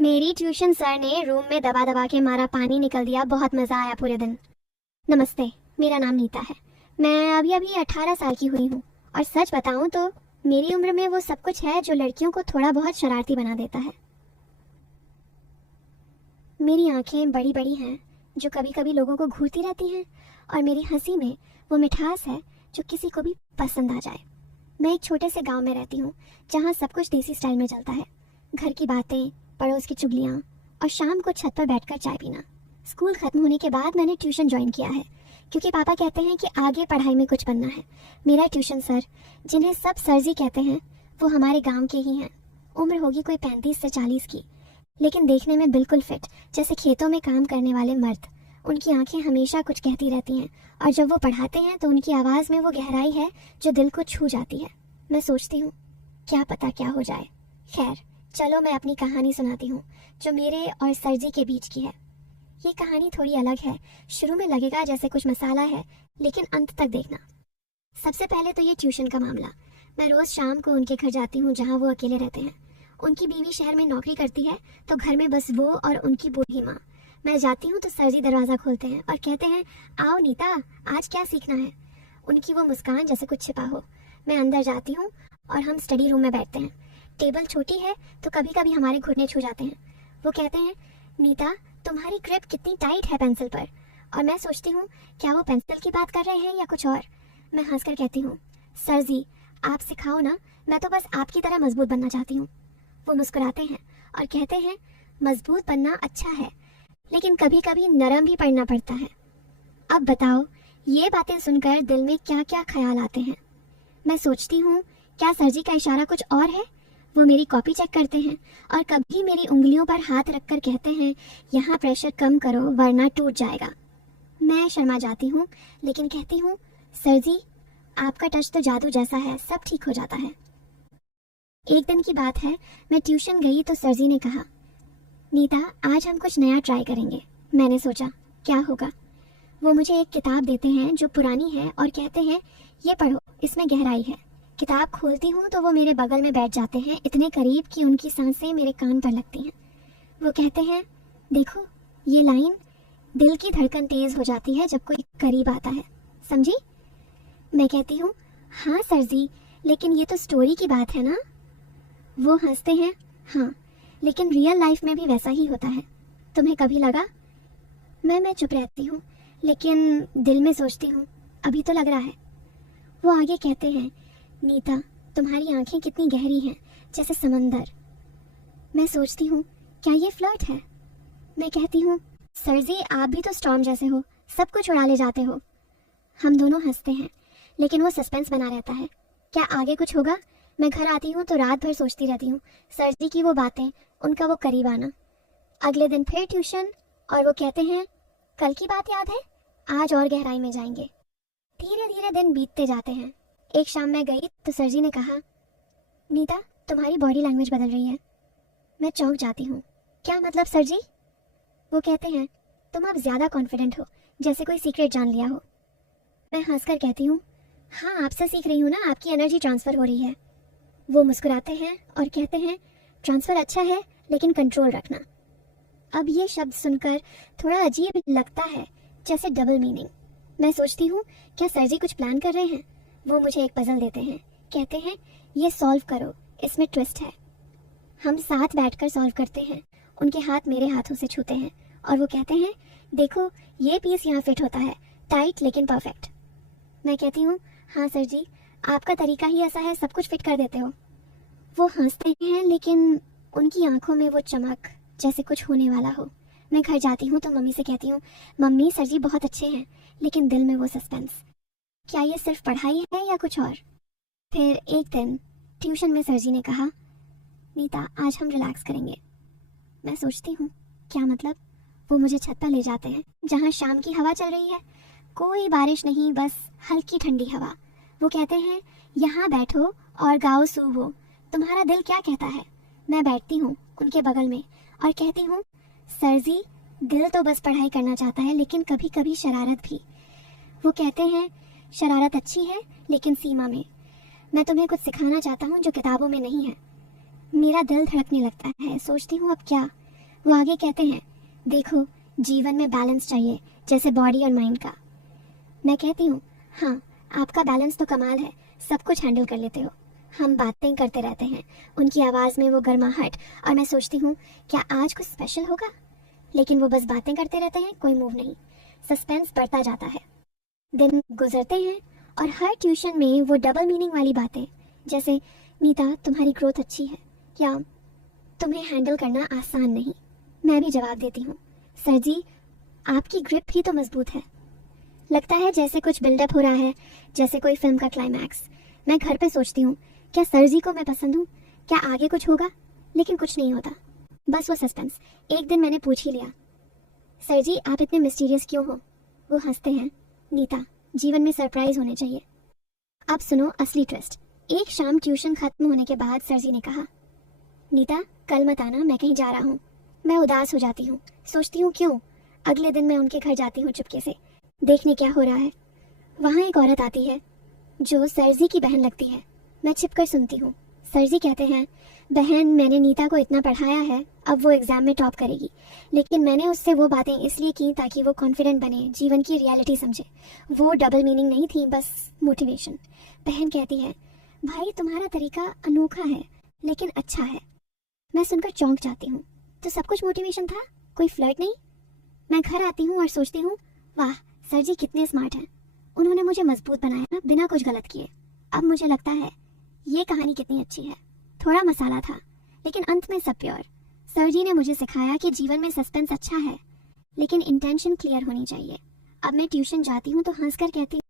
मेरी tuition sir ने room में दबा दबा के मारा पानी निकल दिया। बहुत मजा आया पूरे दिन। नमस्ते, मेरा नाम नीता है। मैं अभी अभी 18 साल की हुई हूँ और सच बताऊँ तो मेरी उम्र में वो सब कुछ है जो लड़कियों को थोड़ा बहुत शरारती बना देता है। मेरी आंखें बड़ी बड़ी हैं जो कभी कभी लोगों को घूरती रहती हैं और मेरी हंसी में वो मिठास है जो किसी को भी पसंद आ जाए। मैं एक छोटे से गांव में रहती हूँ जहाँ सब कुछ देसी स्टाइल में चलता है। घर की बातें, पड़ोस की चुगलियाँ और शाम को छत पर बैठकर चाय पीना। स्कूल खत्म होने के बाद मैंने ट्यूशन ज्वाइन किया है क्योंकि पापा कहते हैं कि आगे पढ़ाई में कुछ बनना है। मेरा ट्यूशन सर, जिन्हें सब सर जी कहते हैं, वो हमारे गांव के ही हैं। उम्र होगी कोई 35 से 40 की, लेकिन देखने में बिल्कुल फिट, जैसे खेतों में काम करने वाले मर्द। उनकी आंखें हमेशा कुछ कहती रहती हैं और जब वो पढ़ाते हैं तो उनकी आवाज़ में वो गहराई है जो दिल को छू जाती है। मैं सोचती हूँ क्या पता क्या हो जाए। खैर, चलो मैं अपनी कहानी सुनाती हूँ जो मेरे और सर जी के बीच की है। ये कहानी थोड़ी अलग है। शुरू में लगेगा जैसे कुछ मसाला है, लेकिन अंत तक देखना। सबसे पहले तो ये ट्यूशन का मामला। मैं रोज़ शाम को उनके घर जाती हूँ जहाँ वो अकेले रहते हैं। उनकी बीवी शहर में नौकरी करती है तो घर में बस वो और उनकी बूढ़ी माँ। मैं जाती हूँ तो सर जी दरवाज़ा खोलते हैं और कहते हैं, आओ नीता, आज क्या सीखना है। उनकी वो मुस्कान जैसे कुछ छिपा हो। मैं अंदर जाती हूँ और हम स्टडी रूम में बैठते हैं। टेबल छोटी है तो कभी कभी हमारे घुटने छू जाते हैं। वो कहते हैं, नीता, तुम्हारी ग्रिप कितनी टाइट है पेंसिल पर। और मैं सोचती हूँ क्या वो पेंसिल की बात कर रहे हैं या कुछ और। मैं हंसकर कहती हूँ, सर जी आप सिखाओ ना, मैं तो बस आपकी तरह मजबूत बनना चाहती हूँ। वो मुस्कुराते हैं और कहते हैं, मजबूत बनना अच्छा है, लेकिन कभी कभी नरम भी पड़ना पड़ता है। अब बताओ, ये बातें सुनकर दिल में क्या क्या ख्याल आते हैं। मैं सोचती हूँ क्या सर जी का इशारा कुछ और है। वो मेरी कॉपी चेक करते हैं और कभी मेरी उंगलियों पर हाथ रखकर कहते हैं, यहाँ प्रेशर कम करो वरना टूट जाएगा। मैं शर्मा जाती हूँ लेकिन कहती हूँ, सर जी आपका टच तो जादू जैसा है, सब ठीक हो जाता है। एक दिन की बात है, मैं ट्यूशन गई तो सर जी ने कहा, नीता आज हम कुछ नया ट्राई करेंगे। मैंने सोचा क्या होगा। वो मुझे एक किताब देते हैं जो पुरानी है और कहते हैं, ये पढ़ो, इसमें गहराई है। किताब खोलती हूँ तो वो मेरे बगल में बैठ जाते हैं, इतने करीब कि उनकी सांसें मेरे कान पर लगती हैं। वो कहते हैं, देखो ये लाइन, दिल की धड़कन तेज हो जाती है जब कोई करीब आता है, समझी। मैं कहती हूँ, हाँ सर जी, लेकिन ये तो स्टोरी की बात है ना। वो हंसते हैं, हाँ लेकिन रियल लाइफ में भी वैसा ही होता है, तुम्हें कभी लगा। मैं चुप रहती हूँ लेकिन दिल में सोचती हूँ अभी तो लग रहा है। वो आगे कहते हैं, नीता तुम्हारी आंखें कितनी गहरी हैं, जैसे समंदर। मैं सोचती हूँ क्या ये फ्लर्ट है। मैं कहती हूँ, सर जी आप भी तो स्टॉर्म जैसे हो, सब कुछ उड़ा ले जाते हो। हम दोनों हंसते हैं लेकिन वो सस्पेंस बना रहता है, क्या आगे कुछ होगा। मैं घर आती हूँ तो रात भर सोचती रहती हूँ, सर जी की वो बातें, उनका वो करीब आना। अगले दिन फिर ट्यूशन और वो कहते हैं, कल की बात याद है, आज और गहराई में जाएंगे। धीरे धीरे दिन बीतते जाते हैं। एक शाम मैं गई तो सर जी ने कहा, नीता तुम्हारी बॉडी लैंग्वेज बदल रही है। मैं चौंक जाती हूँ, क्या मतलब सर जी। वो कहते हैं, तुम अब ज़्यादा कॉन्फिडेंट हो, जैसे कोई सीक्रेट जान लिया हो। मैं हंसकर कहती हूँ, हाँ आपसे सीख रही हूँ ना, आपकी एनर्जी ट्रांसफ़र हो रही है। वो मुस्कुराते हैं और कहते हैं, ट्रांसफ़र अच्छा है लेकिन कंट्रोल रखना। अब ये शब्द सुनकर थोड़ा अजीब लगता है, जैसे डबल मीनिंग। मैं सोचती हूँ क्या सर जी कुछ प्लान कर रहे हैं। वो मुझे एक पजल देते हैं, कहते हैं, ये सॉल्व करो, इसमें ट्विस्ट है। हम साथ बैठकर सॉल्व करते हैं। उनके हाथ मेरे हाथों से छूते हैं और वो कहते हैं, देखो ये पीस यहाँ फिट होता है, टाइट लेकिन परफेक्ट। मैं कहती हूँ, हाँ सर जी आपका तरीका ही ऐसा है, सब कुछ फिट कर देते हो। वो हंसते हैं लेकिन उनकी आंखों में वो चमक जैसे कुछ होने वाला हो। मैं घर जाती हूँ तो मम्मी से कहती हूँ, मम्मी सर जी बहुत अच्छे हैं, लेकिन दिल में वो सस्पेंस, क्या ये सिर्फ पढ़ाई है या कुछ और। फिर एक दिन ट्यूशन में सर जी ने कहा, नीता आज हम रिलैक्स करेंगे। मैं सोचती हूँ क्या मतलब। वो मुझे छत पर ले जाते हैं जहाँ शाम की हवा चल रही है, कोई बारिश नहीं, बस हल्की ठंडी हवा। वो कहते हैं, यहाँ बैठो और गाओ सूबो, तुम्हारा दिल क्या कहता है। मैं बैठती हूँ उनके बगल में और कहती हूँ, सर जी दिल तो बस पढ़ाई करना चाहता है, लेकिन कभी कभी शरारत भी। वो कहते हैं, शरारत अच्छी है लेकिन सीमा में। मैं तुम्हें कुछ सिखाना चाहता हूँ जो किताबों में नहीं है। मेरा दिल धड़कने लगता है, सोचती हूँ अब क्या। वो आगे कहते हैं, देखो जीवन में बैलेंस चाहिए, जैसे बॉडी और माइंड का। मैं कहती हूँ, हाँ आपका बैलेंस तो कमाल है, सब कुछ हैंडल कर लेते हो। हम बातें करते रहते हैं, उनकी आवाज़ में वो गर्माहट, और मैं सोचती हूँ क्या आज कुछ स्पेशल होगा, लेकिन वो बस बातें करते रहते हैं, कोई मूव नहीं। सस्पेंस बढ़ता जाता है, दिन गुजरते हैं और हर ट्यूशन में वो डबल मीनिंग वाली बातें, जैसे नीता तुम्हारी ग्रोथ अच्छी है, या तुम्हें हैंडल करना आसान नहीं। मैं भी जवाब देती हूँ, सर जी आपकी ग्रिप ही तो मजबूत है। लगता है जैसे कुछ बिल्डअप हो रहा है, जैसे कोई फिल्म का क्लाइमैक्स। मैं घर पे सोचती हूँ क्या सर जी को मैं पसंद हूँ, क्या आगे कुछ होगा, लेकिन कुछ नहीं होता, बस वो सस्पेंस। एक दिन मैंने पूछ ही लिया, सर जी आप इतने मिस्टीरियस क्यों हो? वो हंसते हैं, नीता जीवन में सरप्राइज होने चाहिए। अब सुनो असली ट्विस्ट। एक शाम ट्यूशन खत्म होने के बाद सर जी ने कहा, नीता कल मत आना, मैं कहीं जा रहा हूँ। मैं उदास हो जाती हूँ, सोचती हूँ क्यों। अगले दिन मैं उनके घर जाती हूँ चुपके से, देखने क्या हो रहा है। वहाँ एक औरत आती है जो सर जी की बहन लगती है। मैं छिपकर सुनती हूँ। सर जी कहते हैं, बहन मैंने नीता को इतना पढ़ाया है, अब वो एग्जाम में टॉप करेगी, लेकिन मैंने उससे वो बातें इसलिए की ताकि वो कॉन्फिडेंट बने, जीवन की रियलिटी समझे। वो डबल मीनिंग नहीं थी, बस मोटिवेशन। बहन कहती है, भाई तुम्हारा तरीका अनोखा है लेकिन अच्छा है। मैं सुनकर चौंक जाती हूँ, तो सब कुछ मोटिवेशन था, कोई फ्लर्ट नहीं। मैं घर आती हूँ और सोचती हूँ, वाह सर जी कितने स्मार्ट हैं, उन्होंने मुझे मजबूत बनाया बिना कुछ गलत किए। अब मुझे लगता है ये कहानी कितनी अच्छी है। थोड़ा मसाला था लेकिन अंत में सब प्योर। सर जी ने मुझे सिखाया कि जीवन में सस्पेंस अच्छा है, लेकिन इंटेंशन क्लियर होनी चाहिए। अब मैं ट्यूशन जाती हूँ तो हंसकर कहती